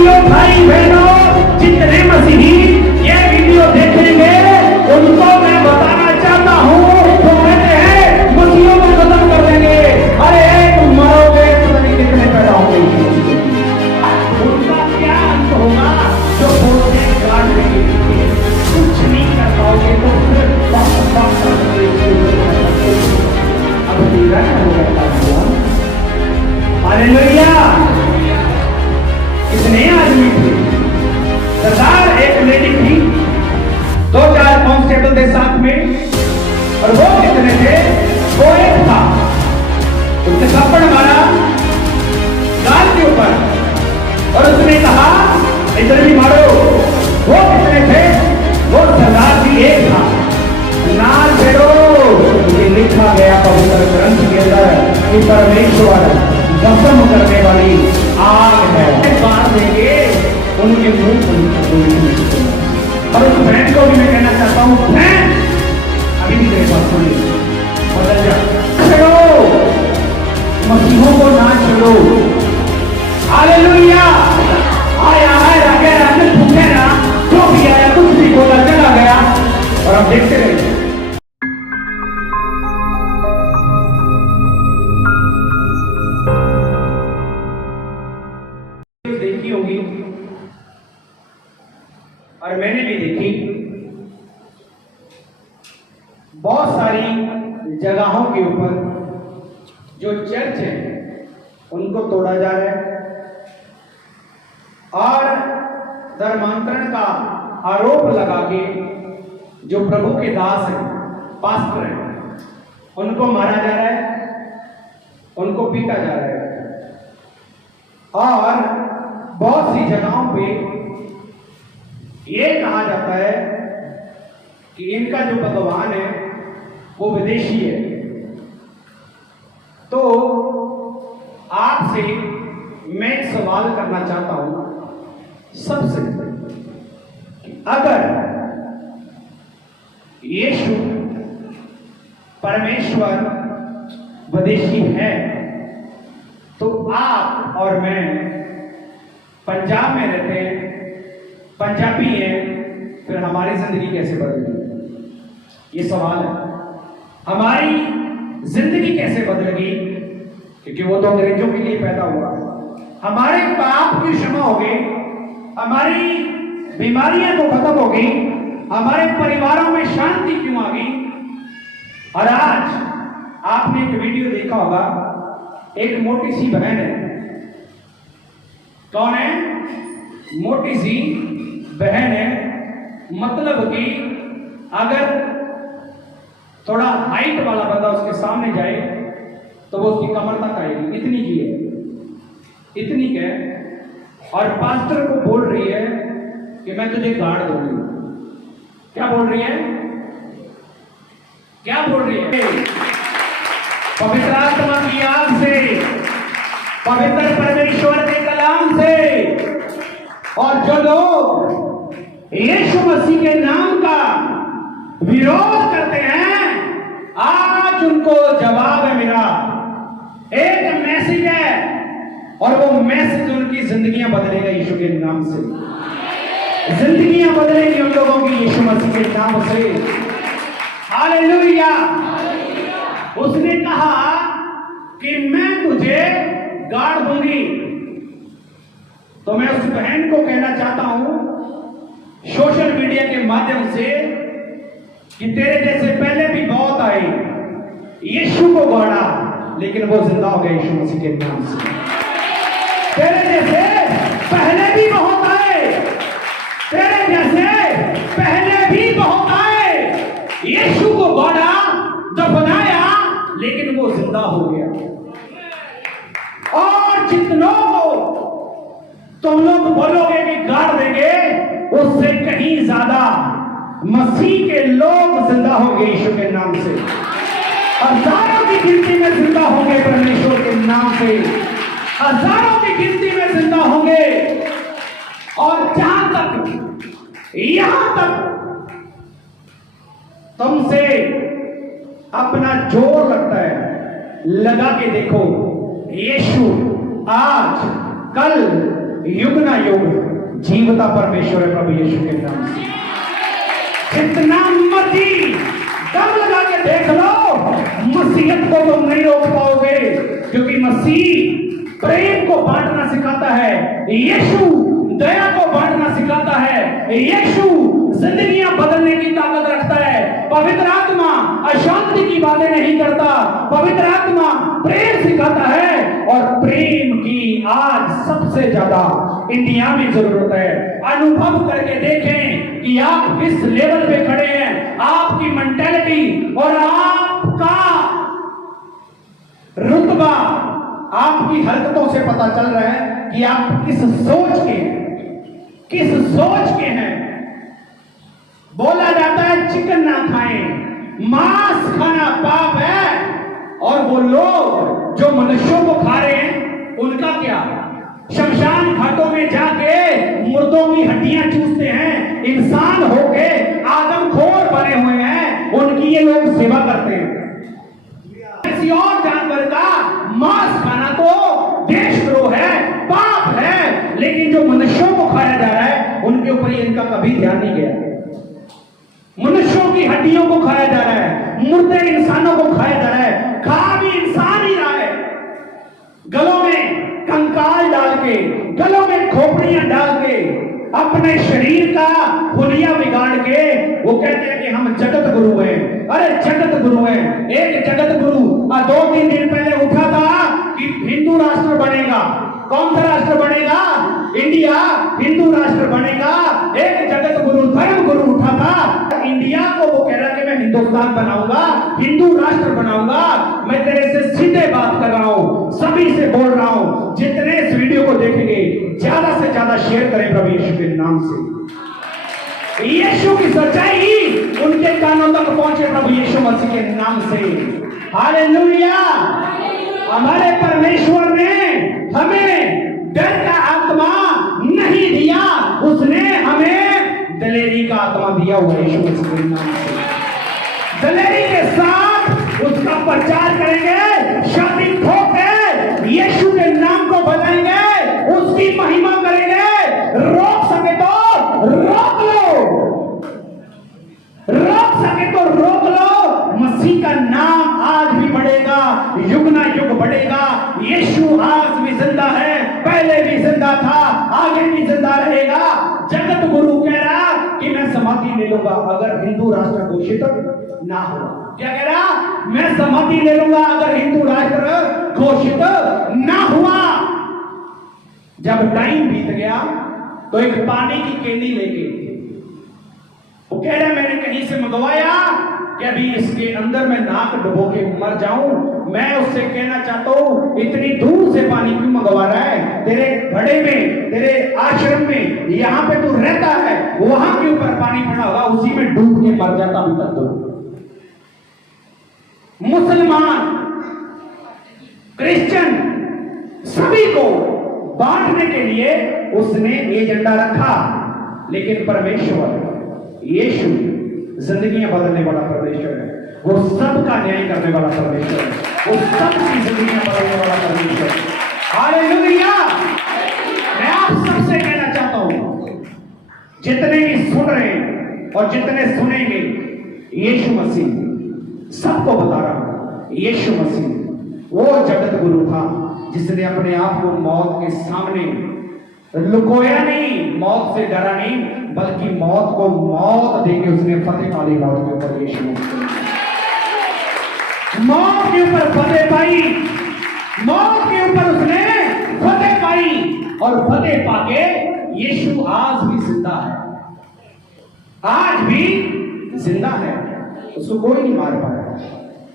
भाइयों भाई बहनों, जितने मसीही ये वीडियो देखेंगे उनको मैं बताना चाहता हूँ, तो कहते हैं मसीहों को खत्म कर देंगे। अरे तुम मरोगे, पता नहीं कितने पैदा होंगे, उनका क्या अंत होगा? जो बोलते गाड़ देंगे, कुछ नहीं कर पाओगे तो फिर अब तेरा क्या होगा? हालेलुया। कितने आदमी थे? सरदार एक लेडी थी, 2-4 कांस्टेबल थे साथ में, और वो कितने थे? वो एक था, उसने थप्पड़ मारा गाल के ऊपर और उसने कहा इधर भी मारो। वो कितने थे? वो सरदार जी एक था। नाल फेरो, ये लिखा गया पवित्र ग्रंथ के अंदर कि परमेश्वर भस्म करने वाली आग है, बार देंगे उनके मुंह और उस बहन को भी मैं कहना चाहता हूं, बहन अभी भी मेरे पास सुनिए, बदल जा, चलो मसीहों को ना चलो। हालेलुया। आया आया गया, पूछे ना जो भी आया, कुछ भी बोला, चला गया, और अब देखते रहे। देखी होगी और मैंने भी देखी, बहुत सारी जगहों के ऊपर जो चर्च है उनको तोड़ा जा रहा है और धर्मांतरण का आरोप लगा के जो प्रभु के दास हैं, पास्टर हैं, उनको मारा जा रहा है, उनको पीटा जा रहा है। और बहुत सी जगहों पे ये कहा जाता है कि इनका जो भगवान है वो विदेशी है। तो आपसे मैं एक सवाल करना चाहता हूं, सबसे कि अगर यीशु परमेश्वर विदेशी है तो आप और मैं पंजाब में रहते हैं, पंजाबी हैं, फिर हमारी जिंदगी कैसे बदलेगी? ये सवाल है। हमारी जिंदगी कैसे बदलेगी? क्योंकि वो तो अंग्रेजों के लिए पैदा हुआ। हमारे पाप की क्षमा हो गई, हमारी बीमारियां तो खत्म हो गई, हमारे परिवारों में शांति क्यों आ गई? और आज आपने एक वीडियो देखा होगा, एक मोटी सी बहन है। कौन है? मोटी सी बहन है, मतलब कि अगर थोड़ा हाइट वाला बंदा उसके सामने जाए तो वो उसकी कमर तक आएगी, इतनी की है, इतनी है। और पास्टर को बोल रही है कि मैं तुझे गाड़ दूंगी। क्या बोल रही है? क्या बोल रही है? पवित्र आत्मा की आग से, पवित्र परमेश्वर के कलाम से। और जो लोग यीशु मसीह के नाम का विरोध करते हैं, आज उनको जवाब है मेरा। एक मैसेज है और वो मैसेज उनकी जिंदगियां बदलेगा यीशु के नाम से। जिंदगियां बदलेंगी उन लोगों की यीशु मसीह के नाम से। हालेलुया। उसने कहा कि मैं तुझे गाड़ दूंगी। तो मैं उस बहन को कहना चाहता हूं सोशल मीडिया के माध्यम से कि तेरे जैसे पहले भी बहुत आए, यीशु को गाड़ा, लेकिन वो जिंदा हो गया यीशु मसीह के नाम से। तेरे जैसे पहले भी बहुत आए, तेरे जैसे पहले भी बहुत आए, यीशु को गाड़ा, दफनाया, लेकिन वो जिंदा हो गया। और जितनों को तुम लोग बोलोगे कि गाड़ देंगे, उससे कहीं ज्यादा मसीह के लोग जिंदा होंगे यीशु के नाम से। हजारों की गिनती में जिंदा होंगे परमेश्वर के नाम से, हजारों की गिनती में जिंदा होंगे। और जहां तक, यहां तक तुमसे अपना जोर लगता है, लगा के देखो। यीशु आज, कल युग ना युग जीवता परमेश्वर है प्रभु यीशु के नाम से। जितना मर्जी दम लगा के देख लो, मसीहत को तुम नहीं रोक पाओगे, क्योंकि मसीह प्रेम को बांटना सिखाता है, यीशु दया को बांटना सिखाता है, यीशु जिंदगियां बदलने की ताकत रखता है। पवित्र आत्मा अशांति की बातें नहीं करता, पवित्र आत्मा प्रेम सिखाता है। और प्रेम की आज सबसे ज्यादा इंडिया में जरूरत है। अनुभव करके देखें कि आप किस लेवल पे खड़े हैं, आपकी मेंटेलिटी और आपका रुतबा आपकी हरकतों से पता चल रहा है कि आप किस सोच के हैं। बोला जाता है चिकन ना खाएं, मांस खाना पाप है, और वो लोग जो मनुष्यों को खा रहे हैं उनका क्या? शमशान घाटों में जाके मुर्दों की हड्डियां चूसते हैं, इंसान होके आदमखोर बने हुए हैं, उनकी ये लोग सेवा करते हैं। किसी और जानवर का मांस खाना तो देशद्रोह है, पाप है, लेकिन जो मनुष्यों को खाया जा रहा है उनके ऊपर इनका कभी ध्यान नहीं गया। मनुष्यों की हड्डियों को खाया जा रहा है, मुर्दे इंसानों को खाया जा रहा है, खा भी इंसान ही रहा है। गलों में कंकाल डाल के, गलों में खोपड़ियां डाल के, अपने शरीर का हुलिया बिगाड़ के वो कहते हैं कि हम जगत गुरु हैं। अरे जगत गुरु हैं। एक जगत गुरु 2-3 दिन पहले उठा था कि हिंदू राष्ट्र बनेगा। कौन सा राष्ट्र बनेगा? इंडिया हिंदू राष्ट्र बनेगा। एक जगत गुरु, धर्म गुरु उठा था इंडिया को, वो कह रहा कि मैं हिंदुस्तान बनाऊंगा, हिंदू राष्ट्र बनाऊंगा। मैं तेरे से सीधे बात कर रहा हूं, सभी से बोल रहा हूं, जितने इस वीडियो को देखेंगे ज्यादा से ज्यादा शेयर करें प्रभु यीशु के नाम से। यीशु की सच्चाई उनके कानों तक पहुंचे प्रभु यीशु मसीह के नाम से। हालेलुया। हमारे परमेश्वर ने हमें डर का आत्मा नहीं दिया, उसने हमें दलेरी का आत्मा दिया हुआ यीशु मसीह के नाम से। दलेरी के साथ उसका प्रचार करेंगे, शादी ठोक के यीशु के नाम को बताएंगे, उसकी महिमा करेंगे। रोक सके तो रोक लो, रोक सके तो रोक लो। मसीह का नाम आज भी बढ़ेगा, युग ना युग बढ़ेगा। यीशु आज भी जिंदा है, पहले भी जिंदा था, आगे भी जिंदा रहेगा। जगत गुरु कह रहा कि मैं समाधि ले लूंगा अगर हिंदू राष्ट्र घोषित ना हो। क्या कह रहा? मैं समाधि ले लूंगा अगर हिंदू राष्ट्र घोषित ना हुआ। जब टाइम बीत गया तो एक पानी की केनी लेके वो कह रहा मैंने कहीं से मंगवाया कि अभी इसके अंदर मैं नाक डुबो के मर जाऊं। मैं उससे कहना चाहता हूं इतनी दूर से पानी क्यों मंगवा रहा है? तेरे घड़े में, तेरे आश्रम में, यहां पे तू रहता है, वहां के ऊपर पानी पड़ा होगा, उसी में डूब के मर जाता अभी तक तो। मुसलमान, क्रिश्चियन, सभी को बांटने के लिए उसने एजेंडा रखा। लेकिन परमेश्वर यीशु जिंदगियां बदलने वाला परमेश्वर है, वो सबका न्याय करने वाला परमेश्वर है, वो सबकी जिंदगियां बदलने वाला परमेश्वर है। हालेलुया। मैं आप सबसे कहना चाहता हूं, जितने भी सुन रहे हैं और जितने सुनेंगे, यीशु मसीह सबको बता रहा हूं, यीशु मसीह वो जगत गुरु था जिसने अपने आप को मौत के सामने लुकोया नहीं, मौत से डरा नहीं, बल्कि मौत को मौत देके उसने फतेह पाली। मौत के ऊपर यीशु मौत के ऊपर फतेह पाई, मौत के ऊपर उसने फतेह पाई, और फतेह पाके यीशु आज भी जिंदा है, आज भी जिंदा है। उसको कोई नहीं मार पाया।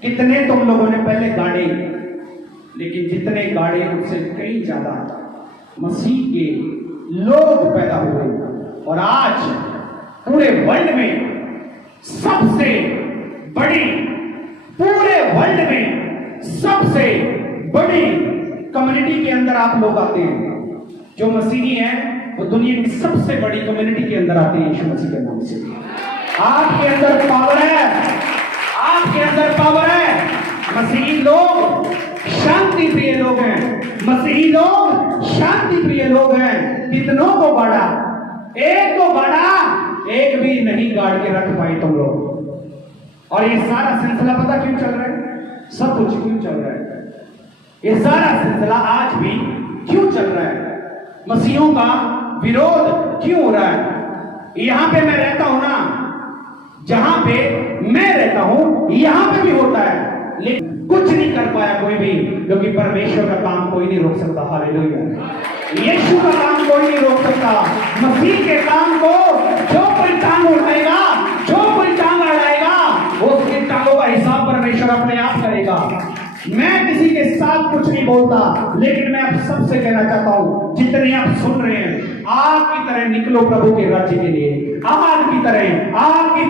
कितने तुम लोगों ने पहले गाड़े, लेकिन जितने गाड़े उससे कई ज्यादा मसीह के लोग पैदा हुए। और आज पूरे वर्ल्ड में सबसे बड़ी, पूरे वर्ल्ड में सबसे बड़ी कम्युनिटी के अंदर आप लोग आते हैं। जो मसीही हैं वो दुनिया की सबसे बड़ी कम्युनिटी के अंदर आते हैं यीशु मसीह के नाम से। आपके अंदर पावर है, आपके अंदर पावर है। मसीही लोग शांति प्रिय लोग हैं, मसीही लोग शांति प्रिय लोग हैं, कितनों को गाड़ा, एक को गाड़ा, एक भी नहीं गाड़ के रख पाए तुम लोग। और ये सारा सिलसिला पता क्यों चल रहा है? सब कुछ क्यों चल रहा है? ये सारा सिलसिला आज भी क्यों चल रहा है? मसीहों का विरोध क्यों हो रहा है? यहां पे मैं रहता हूं ना, जहां पे मैं रहता हूं यहां पे भी होता है, लेकिन कुछ नहीं कर पाया कोई भी, क्योंकि परमेश्वर का काम कोई नहीं रोक सकता। हालेलुया। यीशु का काम कोई नहीं रोक सकता। मसीह के काम को जो कोई टांग उठाएगा, जो कोई टांग अड़ाएगा, वो उसकी टांगों का हिसाब परमेश्वर अपने आप करेगा। मैं किसी के साथ कुछ नहीं बोलता, लेकिन मैं आप सबसे कहना चाहता हूं, जितने आप सुन रहे हैं, आग की तरह निकलो प्रभु के राज्य के लिए। आग की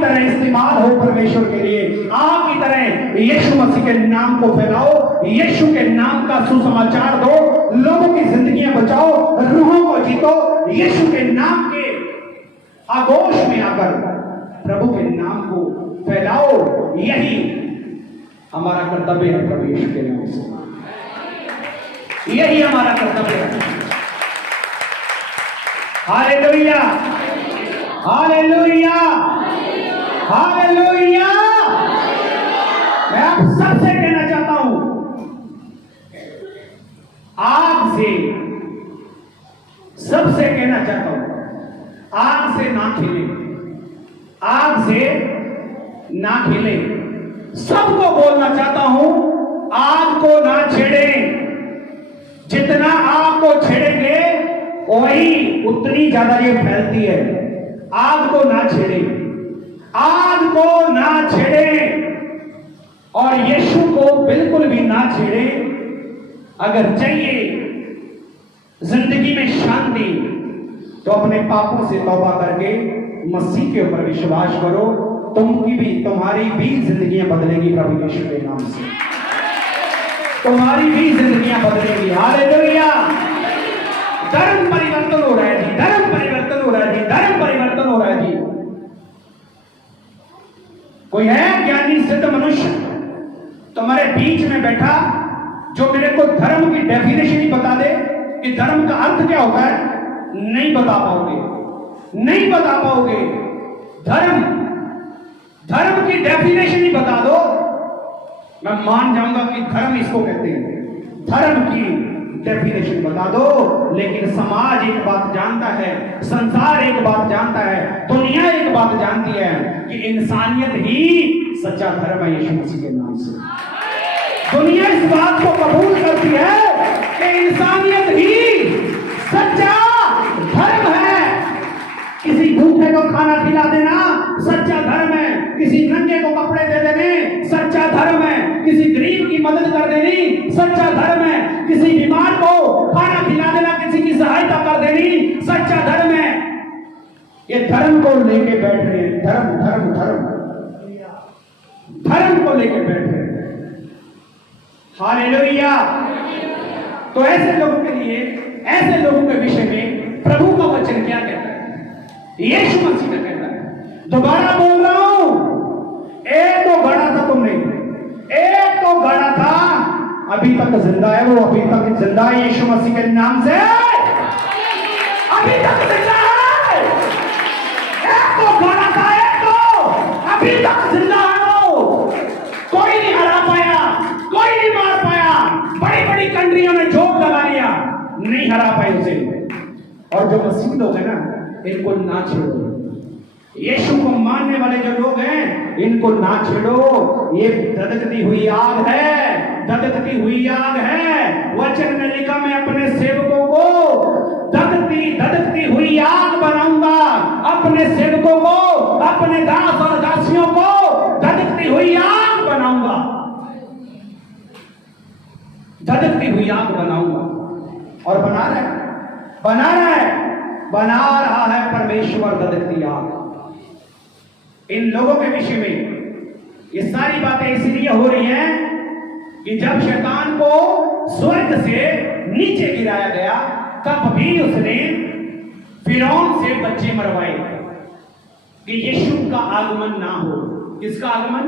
तरह इस्तेमाल हो परमेश्वर के लिए। आग की तरह यीशु मसीह के नाम को फैलाओ, यीशु के नाम का सुसमाचार दो, लोगों की जिंदगियां बचाओ, रूहों को जीतो। यीशु के नाम के आगोश में आकर प्रभु के नाम को फैलाओ। यही हमारा कर्तव्य है प्रभु यीशु के नाम से। यही हमारा कर्तव्य है। Hallelujah, hallelujah, hallelujah. मैं आप सबसे कहना चाहता हूं, आग से, सबसे कहना चाहता हूं, आग से ना खेले, आग से ना खेले। सबको बोलना चाहता हूं, आग को ना छेड़े। जितना आग को छेड़ेंगे वही उतनी ज्यादा ये फैलती है। आग को ना छेड़े, आग को ना छेड़े, और यीशु को बिल्कुल भी ना छेड़े। अगर चाहिए जिंदगी में शांति, तो अपने पापों से तौबा करके मसीह के ऊपर विश्वास करो। तुम्हारी भी जिंदगियां बदलेगी प्रभु यीशु के नाम से। तुम्हारी भी जिंदगियां बदलेगी। हालेलुया। धर्म परिवर्तन हो रहा है जी, धर्म परिवर्तन हो रहा है जी, धर्म परिवर्तन हो रहा है जी। कोई है ज्ञानी सिद्ध मनुष्य तुम्हारे बीच में बैठा जो मेरे को धर्म की डेफिनेशन ही बता दे कि धर्म का अर्थ क्या होता है? नहीं बता पाओगे, नहीं बता पाओगे। धर्म की डेफिनेशन ही बता दो, मैं मान जाऊंगा कि धर्म इसको कहते हैं। धर्म की डेफिनेशन बता दो। लेकिन समाज एक बात जानता है, संसार एक बात जानता है, दुनिया एक बात जानती है कि इंसानियत ही सच्चा धर्म है यीशु मसीह के नाम से। दुनिया इस बात को कबूल करती है कि इंसानियत ही सच्चा धर्म है। किसी भूखे को खाना खिला देना सच्चा धर्म है, किसी नंगे को कपड़े दे देने सच्चा धर्म है, किसी गरीब की मदद कर देनी सच्चा धर्म है, किसी बीमार को खाना खिला देना, किसी की सहायता कर देनी सच्चा धर्म है। ये धर्म को लेके बैठ रहे हैं, धर्म धर्म धर्म धर्म को लेके बैठ रहे हैं। हालेलुया। तो ऐसे लोगों के लिए, ऐसे लोगों के विषय में प्रभु का वचन क्या कहता है? यीशु मसीह का कहता है, दोबारा बोल रहा हूं, एक तो गड़ा था तुमने, एक तो गड़ा था, अभी तक जिंदा है, वो अभी तक जिंदा है यीशु मसीह के नाम से, अभी तक जिंदा है। एक तो गड़ा था, एक तो अभी तक जिंदा है। कोई नहीं हरा पाया, कोई नहीं मार पाया। बड़ी बड़ी कंट्रियों ने झोंक लगा लिया, नहीं हरा पाए उसे। और जो मसीह लोग हैं ना, इनको ना छेड़ो। यीशु को मानने वाले जो लोग हैं, इनको ना छेड़ो। ये धधकती हुई आग है, धधकती हुई आग है। वचन में लिखा, मैं अपने सेवकों को धधकती हुई आग बनाऊंगा। अपने सेवकों को, अपने दास और दासियों को धधकती हुई आग बनाऊंगा, धधकती हुई आग बनाऊंगा। और बना रहा है, बना रहा है, बना रहा है परमेश्वर धधकती आग। इन लोगों के विषय में ये सारी बातें इसलिए हो रही हैं कि जब शैतान को स्वर्ग से नीचे गिराया गया, तब भी उसने फिरौन से बच्चे मरवाए कि यीशु का आगमन ना हो। किसका आगमन?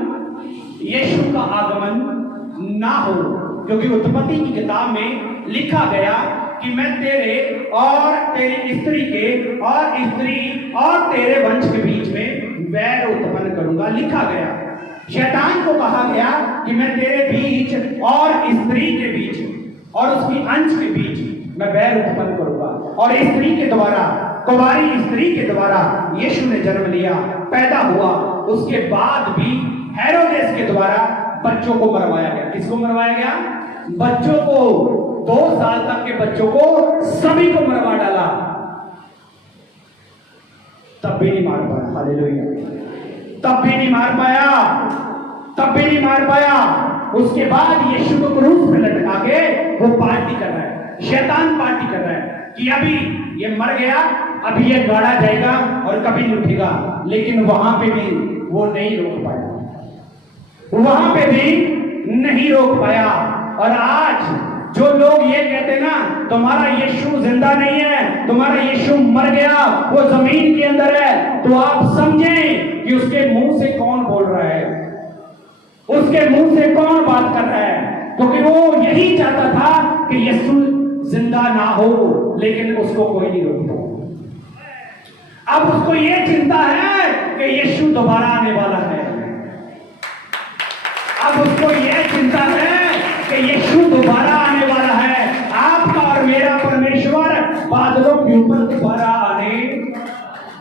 यीशु का आगमन ना हो। क्योंकि उत्पत्ति की किताब में लिखा गया कि मैं तेरे और तेरी स्त्री के और स्त्री और तेरे वंश के बीच में वैर उत्पन्न करूंगा। लिखा गया, शैतान को कहा गया कि मैं तेरे बीच और स्त्री के बीच और उसकी अंश के बीच मैं वैर उत्पन्न करूंगा। और स्त्री के द्वारा, कुंवारी स्त्री के द्वारा यीशु ने जन्म लिया, पैदा हुआ। उसके बाद भी हेरोदेस के द्वारा बच्चों को मरवाया गया। किसको मरवाया गया? बच्चों को, 2 साल तक के बच्चों को सभी को मरवा डाला, तब भी नहीं मार पाया। हालेलुया, तब भी नहीं मार पाया, तब भी नहीं मार पाया। उसके बाद यीशु को क्रूस पे लटका के वो पार्टी कर रहा है, शैतान पार्टी कर रहा है कि अभी ये मर गया, अभी ये गाड़ा जाएगा और कभी नहीं उठेगा। लेकिन वहां पे भी वो नहीं रोक पाया, वहां पे भी नहीं रोक पाया। और आज जो लोग ये कहते ना तुम्हारा यीशु जिंदा नहीं है, तुम्हारा यीशु मर गया, वो जमीन के अंदर है, तो आप समझें कि उसके मुंह से कौन बोल रहा है, उसके मुंह से कौन बात कर रहा है। क्योंकि वो यही चाहता था कि यीशु जिंदा ना हो, लेकिन उसको कोई नहीं रोकता। अब उसको ये चिंता है कि यीशु दोबारा आने वाला है। अब उसको ये चिंता है कि यीशु दोबारा आने वाला है। आपका और मेरा परमेश्वर बादलों के ऊपर दोबारा आने,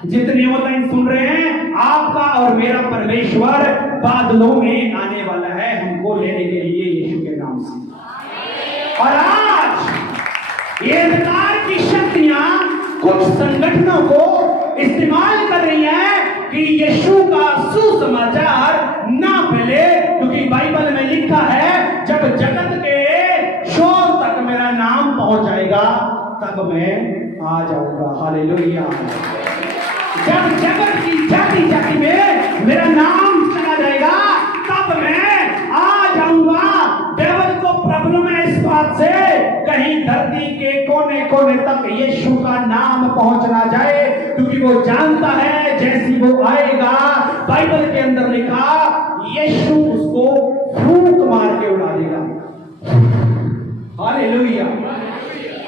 जितने ऑनलाइन सुन रहे हैं, आपका और मेरा परमेश्वर बादलों में आने वाला है हमको लेने के लिए यीशु के नाम से। और आज ये अंधकार की शक्तियां कुछ संगठनों को इस्तेमाल कर रही हैं कि यीशु का सुसमाचार ना फैले, क्योंकि बाइबल में लिखा है जब जगत के शोर तक मेरा नाम पहुंच जाएगा तब मैं आ जाऊंगा। हालेलुया। जब जगत की जाति जाति में मेरा नाम चला जाएगा तब मैं आ जाऊंगा। डेविल को प्रॉब्लम है इस बात से कहीं धरती के कोने कोने तक यीशु का नाम पहुंच ना जाए, क्योंकि वो जानता है जैसी वो आएगा, बाइबल के अंदर लिखा, यीशु उसको फूंक मार के उड़ा देगा। हालेलुया।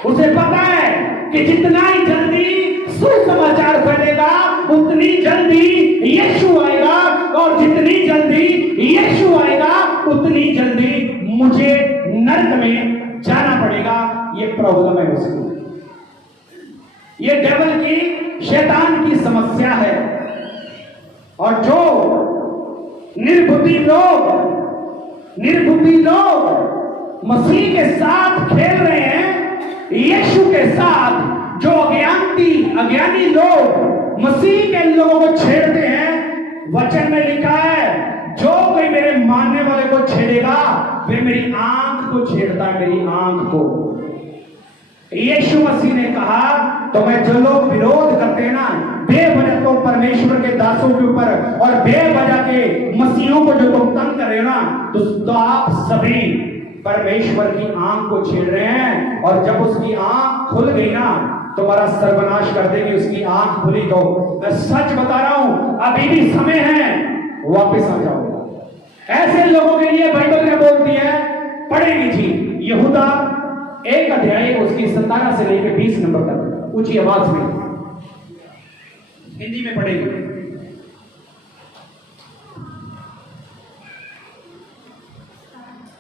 उसे पता है कि जितना ही जल्दी सुसमाचार फैलेगा उतनी जल्दी यीशु आएगा, और जितनी जल्दी यीशु आएगा उतनी जल्दी मुझे नरक में जाना पड़ेगा। ये प्रॉब्लम है उसकी, ये डेविल की, शैतान की समस्या है। और जो निर्बुद्धि लोग मसीह के साथ खेल रहे हैं, यीशु के साथ जो अज्ञानी लोग मसीह के लोगों को छेड़ते हैं, वचन में लिखा है जो कोई मेरे मानने वाले को छेड़ेगा वे मेरी आंख को छेड़ता है, मेरी आंख को। यीशु मसीह ने कहा तो मैं जो लोग विरोध करते हैं ना बेवजह को परमेश्वर के दासों के ऊपर और बेवजह के मसीहों को जो तुम तंग कर रहे हो ना, तो आप सभी परमेश्वर की आंख को छेड़ रहे हैं। और जब उसकी आंख खुल गई ना तुम्हारा सर्वनाश कर देगी। उसकी आंख खुली तो मैं सच बता रहा हूं अभी भी समय है, वापस आ जाओ। ऐसे लोगों के लिए बाइबल में बोलती है, पढ़ेगी जी यहूदा 1 अध्याय उसकी 17 से लेकर 20 नंबर तक ऊंची आवाज में हिंदी में पढ़ेगी।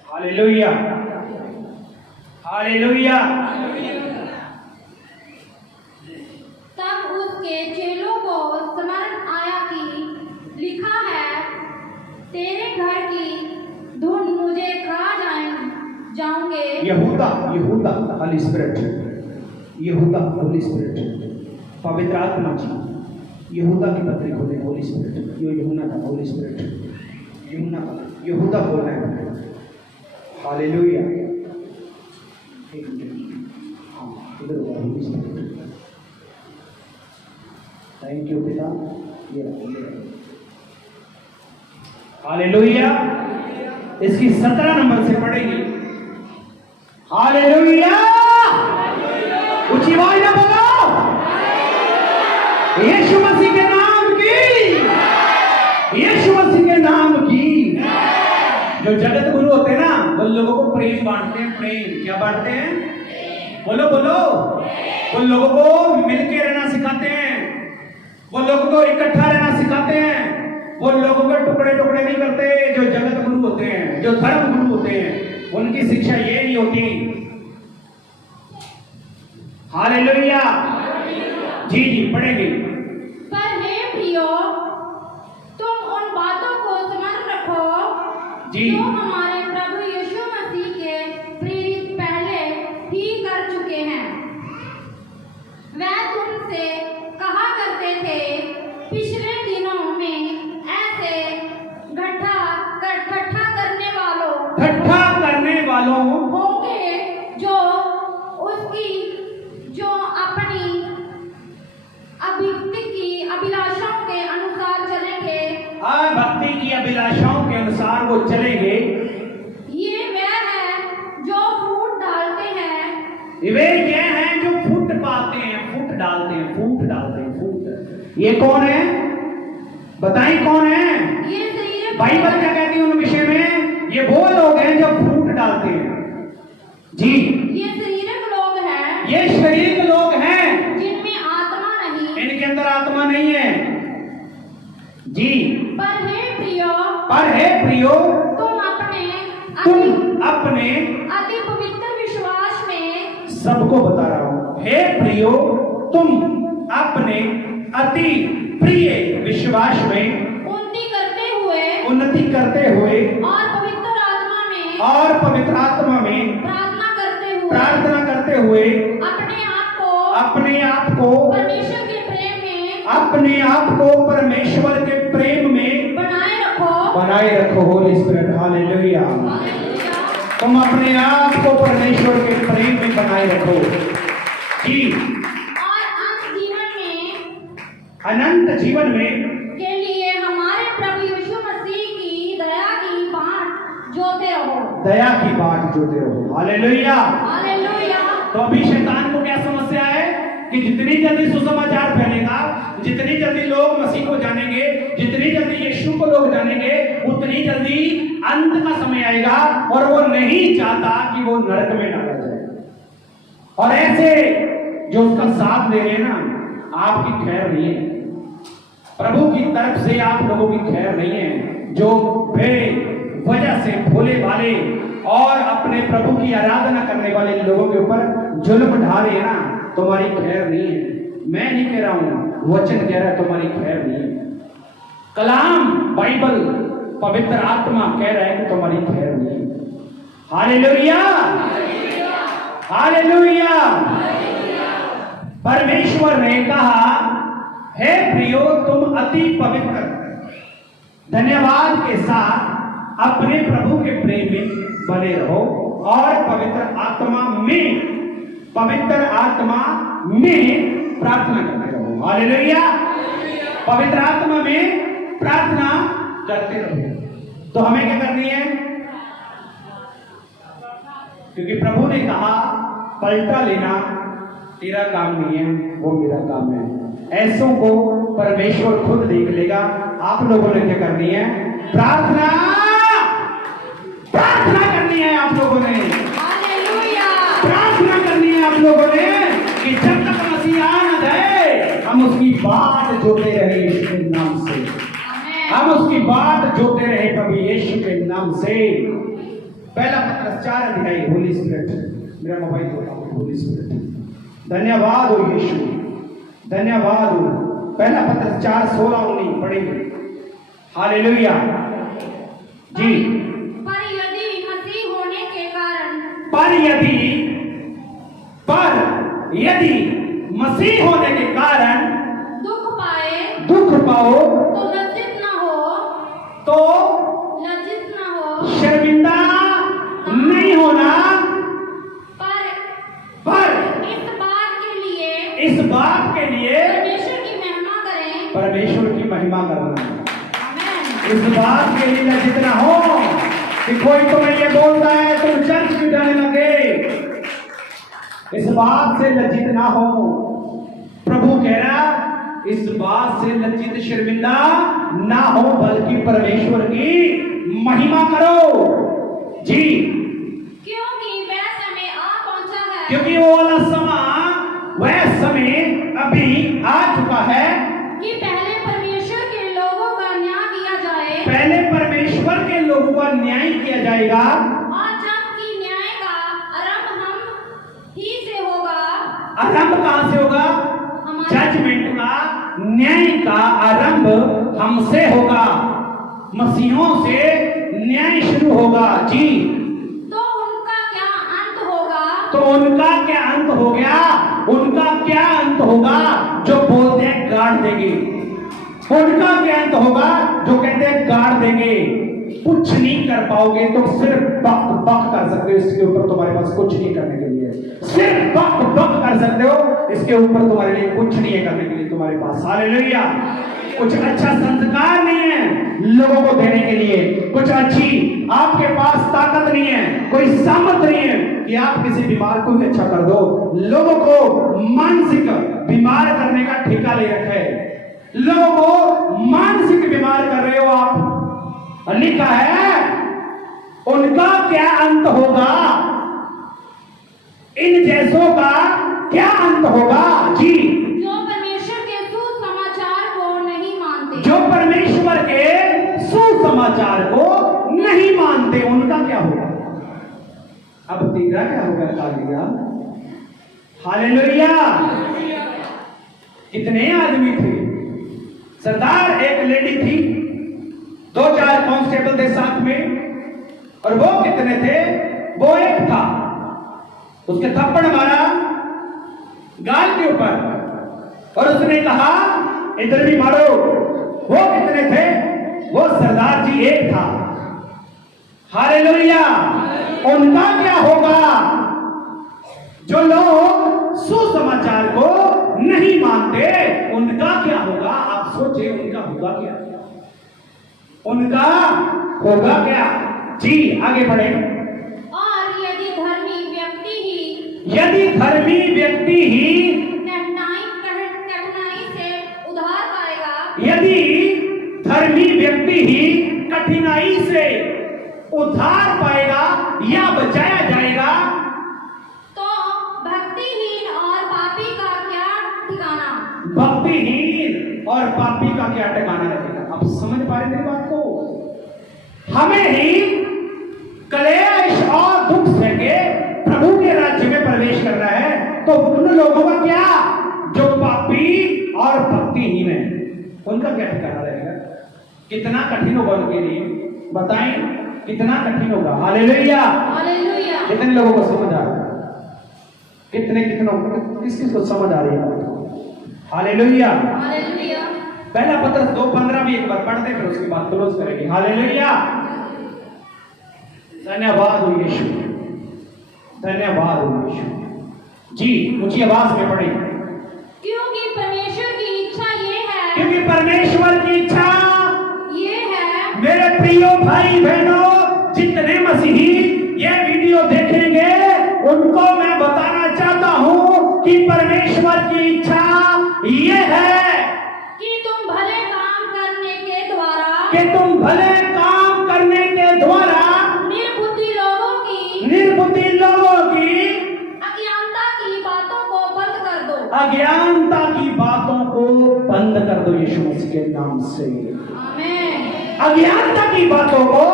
Hallelujah, hallelujah. तब उसके चेलों को स्मरण आया कि लिखा है, तेरे घर की धुन मुझे खा जाओगे। यहूदा होली स्पिरिट, यहूदा होली स्पिरिट, पवित्र आत्मा जी यहूदा की पत्री खोले। होली स्पिरिट, यो यूहन्ना का होली स्पिरिट, यूहन्ना का यहूदा बोल रहे हैं। हालेलुया। इधर होली स्पिरिट, थैंक यू पिता। हालेलुया। इसकी 17 नंबर से पढ़ेगी। हालेलुया। ऊंची आवाज में बोलो, यीशु मसीह के नाम की, यीशु मसीह के नाम की। जो जगत गुरु होते हैं ना वो लोगों को प्रेम बांटते हैं। प्रेम क्या बांटते हैं? बोलो बोलो। वो लोगों को मिलके रहना सिखाते हैं, वो लोगों को इकट्ठा रहना सिखाते हैं, वो लोगों को टुकड़े टुकड़े नहीं करते। जो जगत गुरु होते हैं, जो धर्म गुरु होते हैं, उनकी शिक्षा ये नहीं होती। हालेलुया। जी जी पढ़ेंगे। पर हे प्रियो, तुम उन बातों को स्मरण रखो जी। जो हमारे प्रभु यीशु मसीह के प्रेरित पहले ही कर चुके हैं। वह तुमसे कहा करते थे, पिछले दिनों में ऐसे गड्ढा करने वालों होंगे जो अपनी अभिभक्ति की अभिलाषाओं के अनुसार चलेंगे। भक्ति की अभिलाषाओं के अनुसार वो चलेंगे। ये वे हैं जो फूट डालते हैं। वे ये हैं जो फूट पाते हैं, फूट डालते हैं, फूट डालते हैं, फूट। ये कौन है? बताइए कौन है? ये शरीर बाइबल क्या कहती है उन विषय में? ये वो लोग हैं जो फूट डालते हैं। जी। ये शरीरक लोग हैं। ये शरीर के लोग हैं जिनमें आत्मा नहीं। इनके अंदर आत्मा नहीं है। जी। पर हे प्रियो तुम अपने अति पवित्र विश्वास में, सबको बता रहा हूं, हे प्रियो तुम अपने अति प्रिय विश्वास में उन्नति करते हुए और पवित्र आत्मा में प्रार्थना करते हुए अपने आप को परमेश्वर के प्रेम में, अपने आप को परमेश्वर के प्रेम में बनाए रखो। Holi spirit hallelujah. तुम अपने आप को परमेश्वर के प्रेम में बनाए रखो। जी। और अनंत जीवन में के लिए हमारे प्रभु यीशु मसीह की दया की बाट जोते रहो। दया की बाट जोते रहो। हालेलुया। हालेलुया। तो अभी शैतान को क्या समस्या है कि जितनी जल्दी सुसमाचार फैलेगा, जितनी जल्दी लोग मसीह को जानेंगे, जितनी जल्दी यीशु को लोग जानेंगे, उतनी जल्दी अंत का समय आएगा और वो नहीं चाहता कि वो नरक में डाला जाए। और ऐसे जो उसका साथ दे रहे हैं ना, आपकी खैर नहीं है, प्रभु की तरफ से आप लोगों की खैर नहीं है। जो बेवजह से भोले भाले और अपने प्रभु की आराधना करने वाले लोगों के ऊपर जुल्म ढा रहे हैं ना, तुम्हारी खैर नहीं है। मैं नहीं कह रहा हूं, वचन कह रहा है तुम्हारी खैर नहीं है। कलाम बाइबल पवित्र आत्मा कह रहा है कि तुम्हारी खैर नहीं है। हालेलुया। हालेलुया। परमेश्वर ने कहा, हे प्रियो तुम अति पवित्र धन्यवाद के साथ अपने प्रभु के प्रेम में बने रहो और पवित्र आत्मा में प्रार्थना करते रहो। हालेलुया। पवित्र आत्मा में प्रार्थना करते रहो। तो हमें क्या करनी है? क्योंकि प्रभु ने कहा पलटा लेना तेरा काम नहीं है, वो मेरा काम है। ऐसों को परमेश्वर खुद देख लेगा। आप लोगों ने क्या करनी है? प्रार्थना करनी है आप लोगों ने। प्रार्थना करनी है आप लोगों ने कि जब तक मसीह आ न जाए, हम उसकी बाट जोते रहे यीशु के नाम से। हम उसकी बाट जोते रहे प्रभु यीशु के नाम से। पहला पत्रस 4 अध्याय। होली स्पिरिट, मेरा मोबाइल खोला। होली स्पिरिट, धन्यवाद हो यीशु, धन्यवाद हो। पहला पत्रस 4:16-19 पढ़ेंगे। हालेलुया। जी। पर यदि मसीह होने के कारण दुख पाओ तो लज्जित न हो, शर्मिंदा नहीं होना, पर इस बात के लिए परमेश्वर की महिमा करना। इस बात के लिए लज्जित ना हो कि कोई तुम्हें ये बोलता है तुम चर्च क्यों जाने लगे। इस बात से लज्जित ना हो। प्रभु कह रहा इस बात से लज्जित शर्मिंदा ना हो, बल्कि परमेश्वर की महिमा करो। जी। क्योंकि वह समय आ पहुंचा है। क्योंकि वो वाला भी आ चुका है कि पहले परमेश्वर के लोगों का न्याय किया जाए, पहले परमेश्वर के लोगों का न्याय किया जाएगा, और जबकि न्याय का आरंभ हम ही से होगा। आरंभ कहां से होगा? जजमेंट का, न्याय का आरंभ हमसे होगा, मसीहों से न्याय शुरू होगा जी। तो उनका क्या अंत होगा? तो उनका क्या अंत हो गया? उनका क्या अंत होगा जो बोलते हैं गाड़ देंगे? उनका क्या अंत होगा जो कहते हैं गाड़ देंगे? कुछ नहीं कर पाओगे, तो सिर्फ बक बक कर सकते हो, इसके ऊपर तुम्हारे पास कुछ नहीं करने के लिए। सिर्फ बक बक कर सकते हो, इसके ऊपर तुम्हारे लिए कुछ नहीं है करने के लिए तुम्हारे पास। हालेलुया। कुछ अच्छा संस्कार नहीं है लोगों को देने के लिए, कुछ अच्छी आपके पास ताकत नहीं है, कोई सामर्थ नहीं है कि आप किसी बीमार को भी अच्छा कर दो। लोगों को मानसिक बीमार करने का ठेका ले रखा है, लोगों को मानसिक बीमार कर रहे हो आप। लिखा है उनका क्या अंत होगा, इन जैसों का क्या अंत होगा जी। जो परमेश्वर के सुसमाचार को नहीं मानते, जो परमेश्वर के सुसमाचार को नहीं मानते, उनका क्या होगा? अब तेरा क्या होगा कालिया? हालेलुया। कितने आदमी थे? सरदार, एक लेडी थी, 2-4 कांस्टेबल थे साथ में, और वो कितने थे? वो एक था, उसके थप्पड़ मारा गाल के ऊपर और उसने कहा इधर भी मारो। वो कितने थे? वो सरदार जी एक था। हालेलुया। उनका क्या होगा? जो लोग सुसमाचार को नहीं मानते, उनका क्या होगा? आप सोचे उनका होगा क्या? उनका होगा क्या जी? आगे बढ़े। और यदि धर्मी व्यक्ति ही कठिनाई से उद्धार पाएगा, यदि धर्मी व्यक्ति ही कठिनाई से उद्धार पाएगा या बचाया जाएगा, तो भक्तिहीन और पापी का क्या ठिकाना? भक्तिहीन और पापी का क्या ठिकाना रहेगा? आप समझ पा रहे मेरी बात को? हमें ही क्लेश और दुख सहके प्रभु के राज्य में प्रवेश करना है, तो उन लोगों का क्या जो पापी और भक्तिहीन है, उनका क्या ठिकाना रहेगा? कितना कठिन होगा उनके लिए? बताएं, कितना कठिन होगा? हालेलुया। हालेलुया। कितने लोगों को समझ आ रहा है? कितने किस किस को समझ आ रही है? हालेलुया। हालेलुया। पहला पत्रस 2:15 भी एक बार पढ़ते, फिर उसके बाद क्लोज करेंगे। हालेलुया। धन्यवाद हो यीशु, धन्यवाद हो यीशु जी। ऊंची आवाज में पढ़े। क्योंकि परमेश्वर की इच्छा ये है, क्योंकि परमेश्वर की इच्छा ये है, मेरे प्रियो भाई बहनों, जितने मसीही ये वीडियो देखेंगे उनको मैं बताना चाहता हूं कि परमेश्वर की इच्छा ये है कि तुम भले काम करने के द्वारा, कि तुम भले काम करने के द्वारा निर्बुद्धि लोगों की अज्ञानता की बातों को बंद कर दो। अज्ञानता की बातों को बंद कर दो यीशु मसीह के नाम से। आमीन। अज्ञानता की बातों को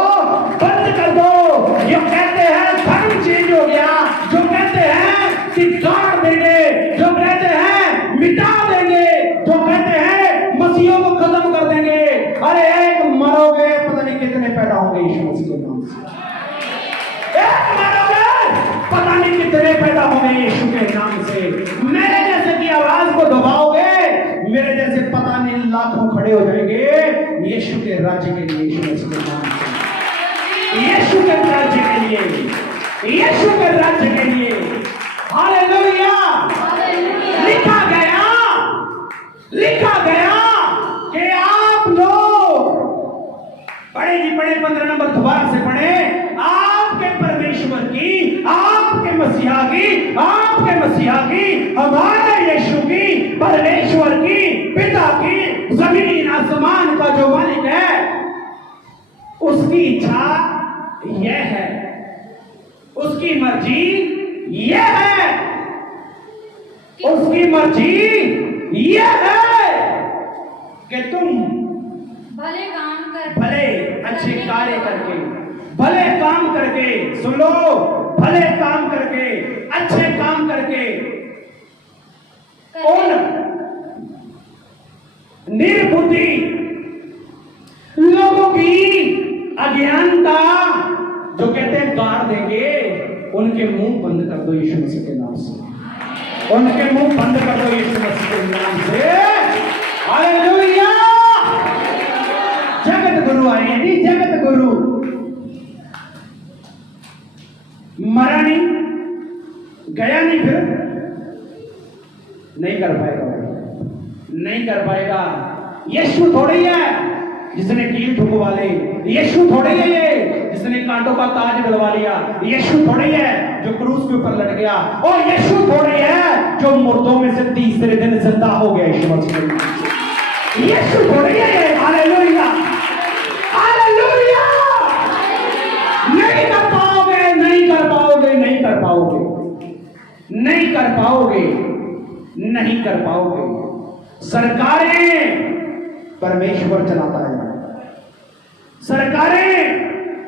बंद कर दो। जो कहते हैं धर्म चेंज हो गया, जो कहते हैं कि गाड़ देंगे, जो कहते हैं मिटा देंगे, जो कहते हैं मसीहों को खत्म कर देंगे, अरे एक मरोगे पता नहीं कितने पैदा होंगे यीशु मसीह के नाम से। एक मरोगे पता नहीं कितने पैदा होंगे यीशु के नाम से। मेरे जैसे की आवाज को दबाओगे, मेरे जैसे पता नहीं लाखों खड़े हो जाएंगे यीशु के राज्य के लिए, यीशु मसीह के नाम से, यीशु के राज्य के लिए, यीशु के राज्य के लिए। हालेलुया। लिखा गया कि आप लोग पढ़े जी, पढ़े 15 नंबर दोबारा से पढ़े। आपके परमेश्वर की, आपके मसीहा की, आपके मसीहा की, हमारे यीशु की, परमेश्वर की, पिता की, जमीन आसमान का जो मालिक है, उसकी इच्छा यह है, उसकी मर्जी यह है, उसकी मर्जी यह है कि तुम भले काम कर भले अच्छे कार्य करके, भले काम करके, सुन लो, भले काम करके, अच्छे काम करके उन निर्बुद्धि लोगों की अज्ञानता जो कहते हैं गाड़ देंगे, उनके मुंह बंद कर दो यीशु मसीह के नाम से। उनके मुंह बंद कर दो यीशु मसीह के नाम से। हालेलुया। जगत गुरु आए हैं जी, जगत गुरु। मरा नहीं, गया नहीं, फिर नहीं कर पाएगा, नहीं कर पाएगा। यीशु थोड़े ही है जिसने कील ठुकवा ली, यीशु थोड़े ही है ये जिसने कांटों का ताज डलवा लिया, यीशु थोड़े ही है जो क्रूस के ऊपर लट गया, और यीशु थोड़े ही है जो मुर्दों में से तीसरे दिन जिंदा हो गया। यीशु मसीह, यीशु थोड़े ही है। Hallelujah, hallelujah. नहीं कर पाओगे, नहीं कर पाओगे, नहीं कर पाओगे, नहीं कर पाओगे, नहीं कर पाओगे। सरकारें परमेश्वर चलाता है, सरकारें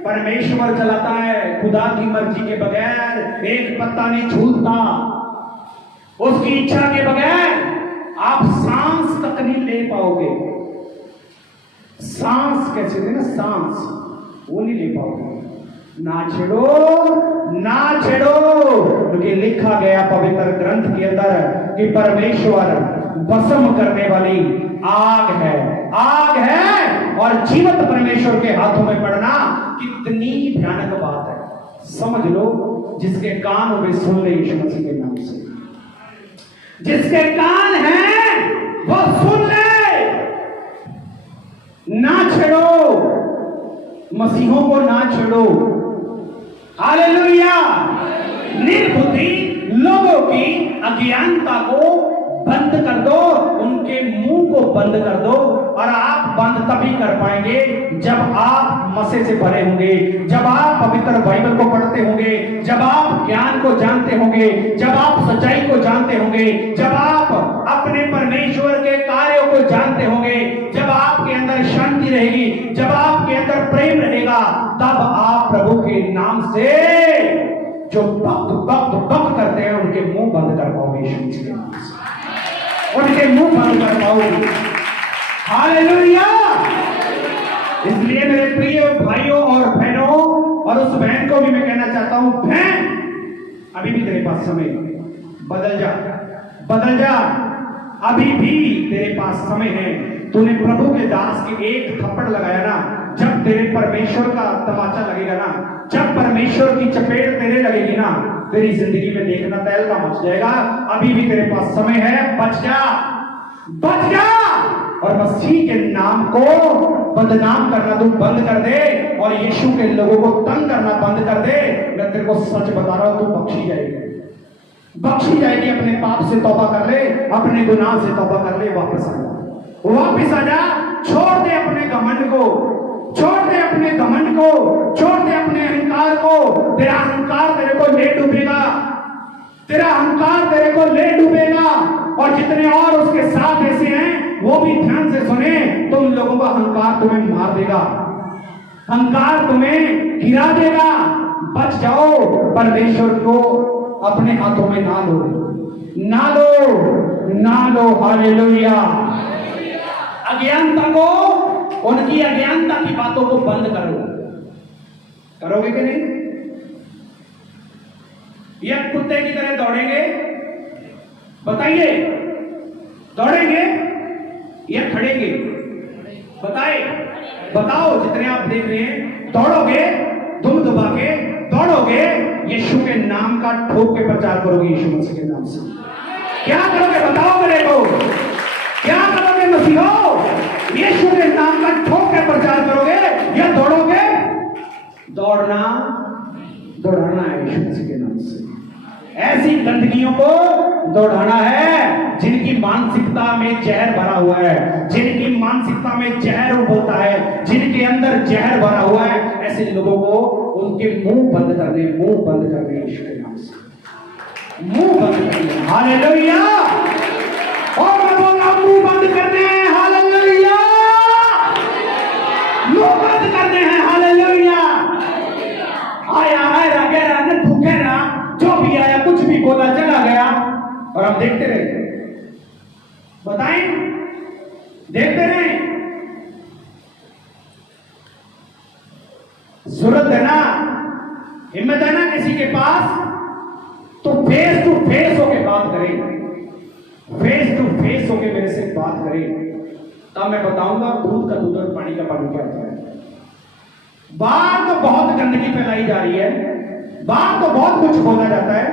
परमेश्वर चलाता है। खुदा की मर्जी के बगैर एक पत्ता नहीं झूलता, उसकी इच्छा के बगैर आप सांस तक नहीं ले पाओगे। सांस कैसे देना, सांस वो नहीं ले पाओगे। ना छेड़ो, ना छेड़ो, क्योंकि लिखा गया पवित्र ग्रंथ के अंदर कि परमेश्वर भस्म करने वाली आग है, आग है। और जीवंत परमेश्वर के हाथों में पड़ना कितनी भयानक बात है। समझ लो, जिसके कान वे सुन ले यीशु मसीह के नाम से, जिसके कान हैं वो सुन ले। ना छेड़ो, मसीहों को ना छेड़ो। हालेलुया। निर्बुद्धि लोगों की अज्ञानता को बंद कर दो, उनके मुंह को बंद कर दो। और आप बंद तभी कर पाएंगे जब आप मसीह से भरे होंगे, जब आप पवित्र बाइबल को पढ़ते होंगे, जब आप ज्ञान को जानते होंगे, जब आप सच्चाई को जानते होंगे, जब आप अपने परमेश्वर के कार्यों को जानते होंगे, जब आपके अंदर शांति रहेगी, जब आपके अंदर प्रेम रहेगा, तब आप प्रभु के नाम से जो भक्त भक्त भक्त करते हैं उनके मुंह बंद कर पाओगे। यीशु के नाम से उनके मुंह बंद कर पाओगे। हालेलुया। इसलिए मेरे प्रिय भाइयों और बहनों, और उस बहन को भी मैं कहना चाहता हूं, बहन अभी भी तेरे पास समय, बदल जा, बदल जा, अभी भी तेरे पास समय है। तूने प्रभु के दास के एक थप्पड़ लगाया ना, जब तेरे परमेश्वर का तमाचा लगेगा ना, जब परमेश्वर की चपेट तेरे लगेगी ना, तेरी जिंदगी में देखना तैल का मच जाएगा। अभी भी तेरे पास समय है, बच जा, बच जा। और मसीह के नाम को बदनाम करना तू बंद कर दे, और यीशु के लोगों को तंग करना बंद कर दे। मैं तेरे को सच बता रहा हूं, तू बख्शी जाएगी, बख्शी जाएगी। अपने पाप से तौबा कर ले, अपने गुनाह से तौबा कर ले, वापस आ जा, वापस आ जा। छोड़ दे अपने घमंड को, छोड़ दे अपने घमंड को, छोड़ दे अपने अहंकार को। तेरा अहंकार तेरे को ले डूबेगा, तेरा अहंकार तेरे को ले डूबेगा। और जितने और उसके साथ ऐसे हैं वो भी ध्यान से सुने, तो उन लोगों का अहंकार तुम्हें मार देगा, अहंकार तुम्हें गिरा देगा। बच जाओ, परमेश्वर को अपने हाथों में ना लो, ना लो, ना लो। हालेलुया। अज्ञानता को, उनकी अज्ञानता की बातों को बंद करो। करोगे कि नहीं? या कुत्ते की तरह दौड़ेंगे? बताइए, दौड़ेंगे या खड़ेंगे? बताए, बताओ। जितने आप देख रहे हैं, दौड़ोगे, दुम दुबा के दौड़ोगे, यीशु के नाम का ठोक के प्रचार करोगे। यीशु मसीह के नाम से क्या करोगे? बताओ मेरे को, क्या करोगे मसीहो? यीशु के नाम का ठोक के प्रचार करोगे या दौड़ोगे? दौड़ना, दौड़ाना है यीशु मसीह के नाम से। ऐसी गंदगियों को दौड़ाना है जिनकी मानसिकता में जहर भरा हुआ है, जिनकी मानसिकता में जहर उबलता है, जिनके अंदर जहर भरा हुआ है। ऐसे लोगों को उनके मुंह बंद कर दे, मुंह बंद कर दे यीशु के नाम से, मुंह बंद कर दे। हालेलुया। और बोल रहा हूं, मुंह बंद करने हैं, हालेलुया। मुंह बंद करने हैं, हालेलुया। आया आया गया न भूखे ना, जो भी आया कुछ भी बोला चला गया, और हम देखते रहे। बताएं, देखते रहे। जरूरत है ना, हिम्मत है ना किसी के पास, तो फेस टू फेस होके बात करें, फेस टू फेस होके मेरे से बात करें, तब मैं बताऊंगा दूध का दूध और पानी का पानी क्या होता है। बात तो बहुत गंदगी फैलाई जा रही है, बात तो बहुत कुछ बोला जाता है,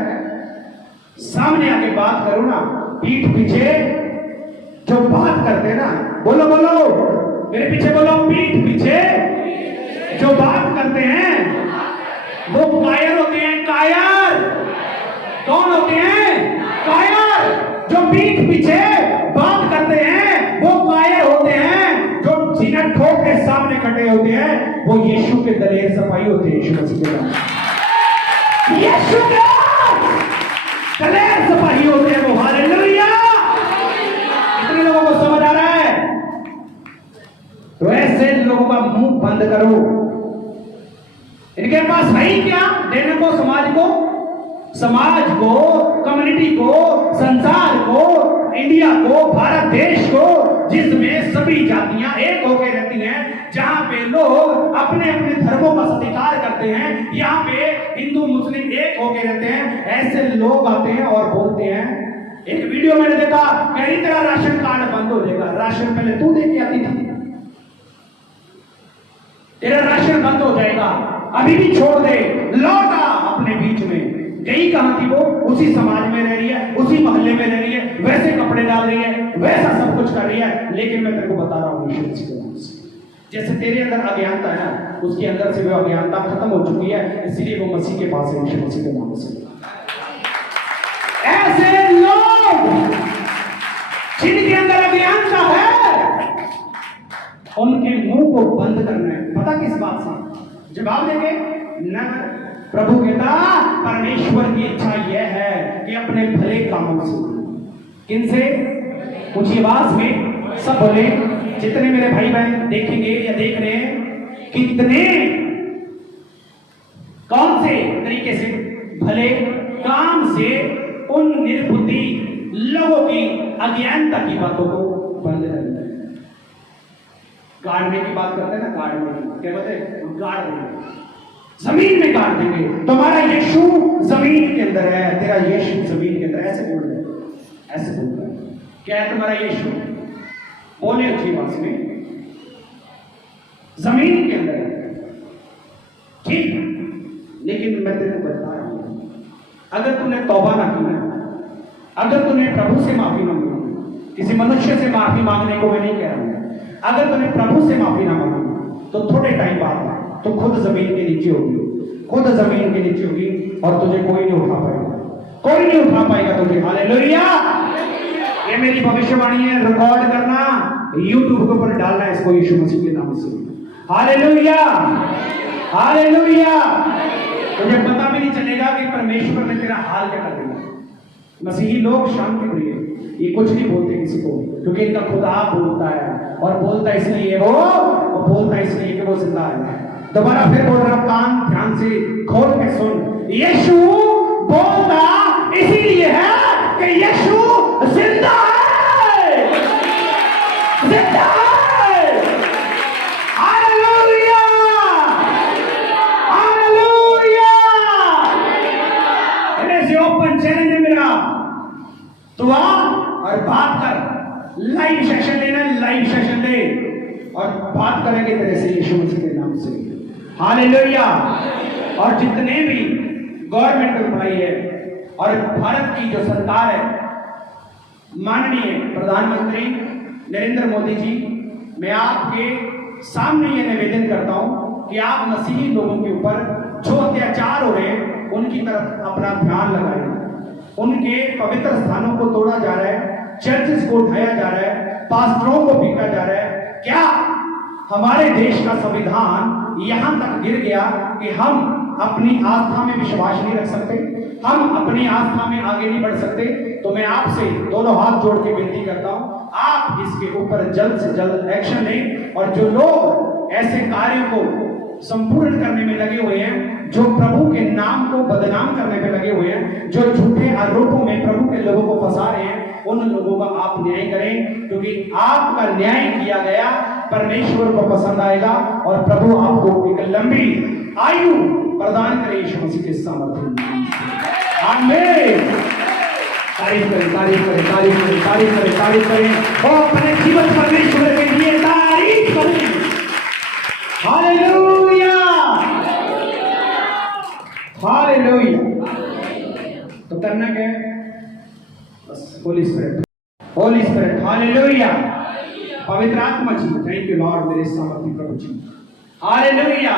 सामने आके बात करो ना, पीठ पीछे जो बात करते हैं ना, बोलो बोलो मेरे पीछे बोलो, पीठ पीछे जो बात करते हैं वो कायर होते हैं, कायर। कौन होते हैं? कायर। जो पीठ पीछे बात करते हैं वो कायर होते हैं, जो सीना ठोक के सामने खड़े होते हैं वो यीशु के दलेर सिपाही होते हैं। यीशु मसीह के नाम, यीशु के दलेर सिपाही होते हैं वो, हालेलुया। कितने लोगों को समझ आ रहा है? तो ऐसे लोगों का मुंह बंद करो, इनके पास है ही क्या देने को समाज को, कम्युनिटी को, संसार को, इंडिया को, भारत देश को, जिसमें सभी जातियां एक होकर रहती हैं, जहां पे लोग अपने अपने धर्मों का सत्कार करते हैं, यहाँ पे हिंदू मुस्लिम एक होकर रहते हैं। ऐसे लोग आते हैं और बोलते हैं, एक वीडियो मैंने देखा, कह रही तेरा राशन कार्ड बंद हो जाएगा। राशन पहले तू दे के आती थी, तेरा राशन बंद हो जाएगा, अभी भी छोड़ दे, लौटा अपने बीच में। गई कहां थी वो? उसी समाज में रह रही है, उसी मोहल्ले में रह रही है, वैसे कपड़े डाल रही है, वैसा सब कुछ कर रही है। लेकिन मैं तेरे को बता रहा हूं यीशु मसीह के नाम से, जैसे तेरे अंदर अज्ञानता है ना, उसके अंदर से वो अज्ञानता खत्म हो चुकी है, इसलिए वो मसीह के पास है, यीशु मसीह के नाम से। ऐसे लोग जिनके अंदर अज्ञानता है, उनके मुंह को बंद करना है। पता किस बात से? जवाब देंगे न। प्रभु कहता, परमेश्वर की इच्छा यह है कि अपने भले कामों से, किनसे? ऊंची आवाज में सब बोले, जितने मेरे भाई बहन देखेंगे या देख रहे हैं, कितने कौन से तरीके से भले काम से उन निर्बुद्धि लोगों की अज्ञानता की बातों को बंद करना है। गाड़ने की बात करते हैं ना, गाड़ने की क्या बोलते हैं? गाड़ देंगे, जमीन में गाड़ देंगे। तुम्हारा यीशु जमीन के अंदर है, तेरा यीशु जमीन के अंदर। ऐसे बोल रहे हैं, ऐसे बोल रहे हैं। क्या है तुम्हारा यीशु? बोले अच्छी आवाज में, जमीन के अंदर है, ठीक। लेकिन मैं तेरे को बता रहा हूं, अगर तूने तौबा ना की ना, अगर तूने प्रभु से माफी ना मांगी, किसी मनुष्य से माफी मांगने को मैं नहीं कह रहा हूं, अगर तूने प्रभु से माफी ना मांगी तो थोड़े टाइम बाद तो खुद जमीन के नीचे होगी, खुद जमीन के नीचे होगी, और तुझे कोई नहीं उठा पाएगा, कोई नहीं उठा पाएगा तुझे। हालेलुया। ये मेरी भविष्यवाणी है, रिकॉर्ड करना, यूट्यूब के ऊपर डालना इसको यीशु मसीह के नाम से। Hallelujah, hallelujah. तुझे पता भी नहीं चलेगा कि परमेश्वर ने तेरा हाल क्या कर दिया। मसीही लोग शांति प्रिय, ये कुछ नहीं बोलते किसी को, क्योंकि इनका खुदा बोलता है, और बोलता इसलिए वो बोलता इसलिए कि वो जिंदा है। दोबारा फिर बोल रहा हूं, कान ध्यान से खोल के सुन। यीशु बोलता इसीलिए है कि यीशु जिंदा है, जिंदा है। Hallelujah, hallelujah. ऐसे ओपन चैलेंज है मेरा, दुआ और बात कर। लाइव सेशन लेना, लाइव सेशन ले, और बात करेंगे तेरे से यीशु मसीह के नाम से। हालेलुया। और जितने भी गवर्नमेंट एम्प्लॉई है और भारत की जो सरकार है, माननीय प्रधानमंत्री नरेंद्र मोदी जी, मैं आपके सामने ये निवेदन करता हूं कि आप मसीही लोगों के ऊपर जो अत्याचार हो रहे हैं उनकी तरफ अपना ध्यान लगाएं। उनके पवित्र स्थानों को तोड़ा जा रहा है, चर्चेस को उठाया जा रहा है, पास्टरों को पीटा जा रहा है। क्या हमारे देश का संविधान यहां तक गिर गया कि हम अपनी आस्था में विश्वास नहीं रख सकते, हम अपनी आस्था में आगे नहीं बढ़ सकते? तो मैं आपसे दोनों हाथ जोड़ के विनती करता हूं, आप इसके ऊपर जल्द से जल्द एक्शन लें। और जो लोग ऐसे कार्यों को संपूर्ण करने में लगे हुए हैं, जो प्रभु के नाम को बदनाम करने में लगे हुए हैं, जो झूठे आरोपों में प्रभु के लोगों को फंसा रहे हैं, उन लोगों का आप न्याय करें, क्योंकि आपका न्याय किया गया परमेश्वर को पसंद आएगा और प्रभु आपको एक लंबी आयु प्रदान करे यीशु मसीह के सामर्थ्य। आमीन। तारीफ करें, तारीफ करें, तारीफ करें, तारीफ करें, तारीफ करें और अपने जीवन परमेश्वर के लिए तारीफ करें। Hallelujah, hallelujah. तो करना क्या है? बस Holi spirit, Holi spirit, hallelujah. पवित्र आत्मा जी, थैंक यू लॉर्ड, मेरे सामर्थ्य प्रभु जी, हालेलुया।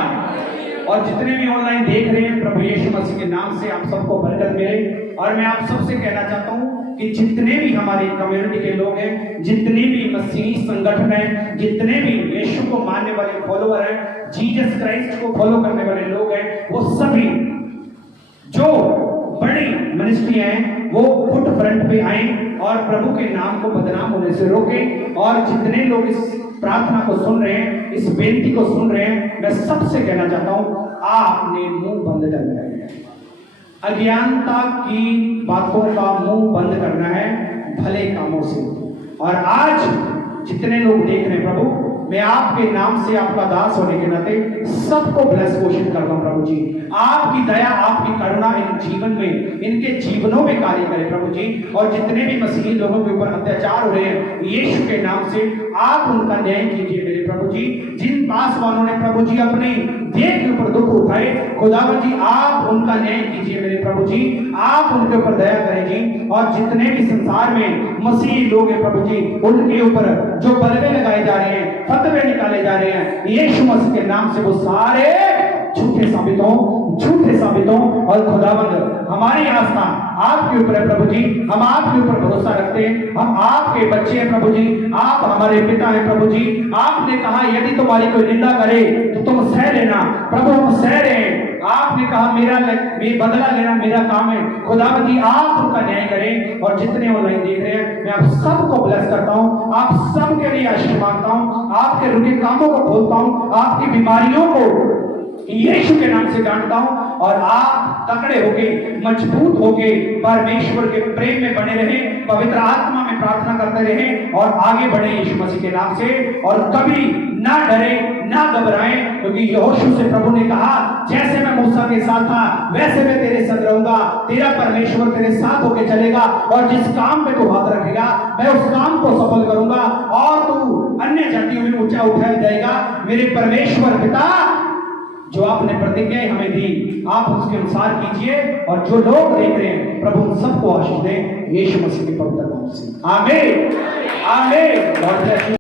और जितने भी ऑनलाइन देख रहे हैं, प्रभु यीशु मसीह के नाम से आप सबको बरकत मिले। और मैं आप सबसे कहना चाहता हूं कि जितने भी हमारी कम्युनिटी के लोग हैं, जितने भी मसीही संगठन हैं, जितने भी यीशु को मानने वाले फॉलोअर हैं, जीसस क्राइस्ट को फॉलो करने वाले लोग हैं, वो सभी जो बड़ी मिनिस्ट्रियां हैं वो फुट फ्रंट पे आए और प्रभु के नाम को बदनाम होने से रोकें। और जितने लोग इस प्रार्थना को सुन रहे हैं, इस बेनती को सुन रहे हैं, मैं सबसे कहना चाहता हूं, आपने मुंह बंद करना है। अज्ञानता की बातों का मुंह बंद करना है भले कामों से। और आज जितने लोग देख रहे हैं प्रभु, मैं आपके नाम से आपका दास होने के नाते सबको ब्लेस घोषित करता हूं प्रभु जी। आपकी दया, आपकी करुणा इन जीवन में, इनके जीवनों में कार्य करे प्रभु जी। और जितने भी मसीही लोगों के ऊपर अत्याचार हो रहे हैं, यीशु के नाम से आप उनका न्याय कीजिए मेरे प्रभु जी। जिन पासवानों ने प्रभु जी अपने देह के ऊपर दुख उठाए, खुदावन जी आप उनका न्याय कीजिए मेरे प्रभु जी, आप उनके ऊपर दया करें जी। और जितने भी संसार में मसीही लोग हैं प्रभु जी, उनके ऊपर जो बलवे लगाए जा रहे हैं, फतवे निकाले जा रहे हैं, यीशु मसीह के नाम से वो सारे झूठे साबित हों, झूठे साबित हों। और खुदावंद हमारी आस्था आपके ऊपर है प्रभु जी, हम आपके ऊपर भरोसा रखते हैं, हम आपके बच्चे हैं प्रभु जी, आप हमारे पिता हैं प्रभु जी। आपने कहा यदि तुम्हारी कोई निंदा करे तो तुम सह लेना, प्रभु हम सह रहे हैं। आपने कहा मेरा बदला लेना मेरा काम है। खुदावंद जी आप उनका न्याय करें। और जितने ऑनलाइन देख रहे हैं, मैं आप सबको ब्लेस करता हूं, आप सबके लिए आशीष मांगता हूं, आपके रुके कामों को खोलता हूं, आपकी बीमारियों को यीशु के नाम से डांटता हूं। और आप तकड़े होके, मजबूत होके परमेश्वर के प्रेम में बने रहें, पवित्र आत्मा में प्रार्थना करते रहें और आगे बढ़े यीशु मसीह के नाम से। और कभी ना डरे, ना घबराएं, क्योंकि यहोशू से प्रभु ने कहा जैसे मैं मूसा के साथ था वैसे मैं तेरे संग रहूंगा, तेरा परमेश्वर तेरे साथ होके चलेगा और जिस काम पे तू हाथ रखेगा मैं उस काम को सफल करूंगा और तू अन्य जातियों में ऊंचा उठाया जाएगा। मेरे परमेश्वर पिता जो आपने प्रतिज्ञाएं हमें दी, आप उसके अनुसार कीजिए। और जो लोग देख रहे हैं प्रभु उन सबको आशीष दें यीशु मसीह के पवित्र नाम से। आमीन, आमीन।